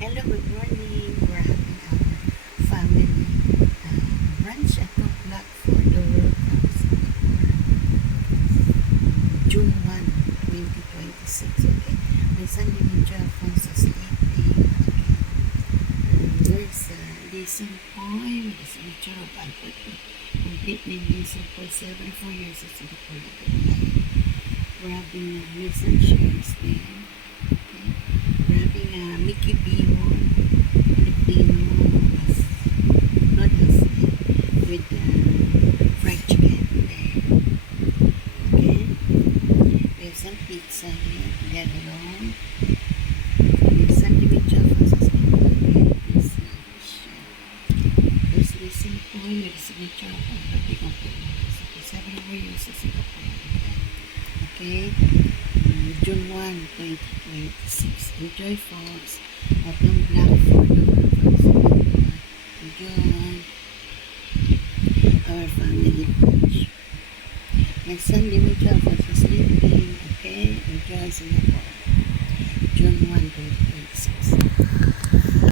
Hello, good morning. We're having our family brunch at o'clock for the World Cup for June 1, 2026. Okay? My son Dimitri Alfonso sleeping. Okay? There's Lisa Poy with the signature of Albert. Complete name Lisa Poy, 74 years of Singapore. We're having my son Sherry's name. Okay? We're having Mickey Bion, Filipino noodles with fried chicken there. Okay? We have some pizza here, get along. We have some Dimitri Alfonso's name. There's Listen Point with the signature of Albert. 74 years of Singapore. Okay? June 1, 2026. Enjoy, folks. Open black for the World. Enjoy our family lunch. My son Dimitri was sleeping. Okay? Enjoy Singapore. June 1, 2026.